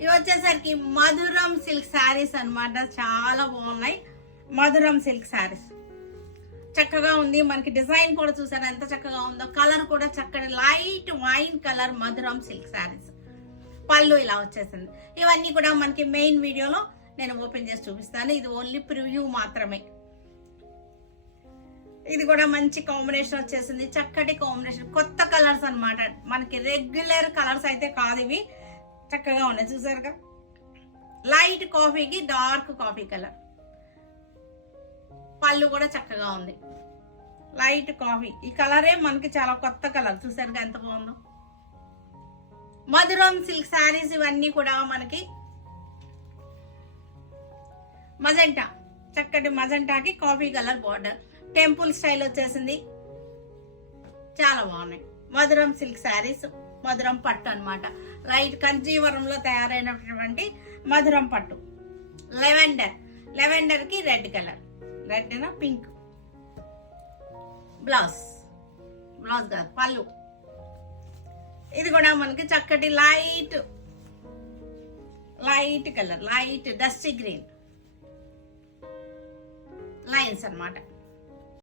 ఇవి వచ్చేసరికి మధురం సిల్క్ శారీస్ అన్నమాట. చాలా బాగున్నాయి మధురం సిల్క్ శారీస్. చక్కగా ఉంది. మనకి డిజైన్ కూడా చూసాను ఎంత చక్కగా ఉందో. కలర్ కూడా చక్కటి లైట్ వైన్ కలర్ మధురం సిల్క్ శారీస్. పళ్ళు ఇలా వచ్చేసింది. ఇవన్నీ కూడా మనకి మెయిన్ వీడియోలో నేను ఓపెన్ చేసి చూపిస్తాను. ఇది ఓన్లీ ప్రివ్యూ మాత్రమే. ఇది కూడా మంచి కాంబినేషన్ వచ్చేసింది. చక్కటి కాంబినేషన్, కొత్త కలర్స్ అన్నమాట. మనకి రెగ్యులర్ కలర్స్ అయితే కాదు ఇవి. చక్కగా ఉన్నాయి చూసారుగా. లైట్ కాఫీకి డార్క్ కాఫీ కలర్. పళ్ళు కూడా చక్కగా ఉంది. లైట్ కాఫీ ఈ కలరే మనకి చాలా కొత్త కలర్. చూసారుగా ఎంత బాగుందో. మధురం సిల్క్ శారీస్ ఇవన్నీ కూడా మనకి మజెంటా, చక్కటి మజెంటాకి coffee colour border. Temple style వచ్చేసింది. చాలా బాగున్నాయి మధురం సిల్క్ శారీస్. మధురం పట్టు అన్నమాట. లైట్ కంజీవరంలో తయారైనటువంటి మధురం పట్టు. లెవెండర్ కి red colour. Red pink. Blouse కాదు పళ్ళు. ఇది కూడా మనకి చక్కటి light colour, light dusty green lines అన్నమాట.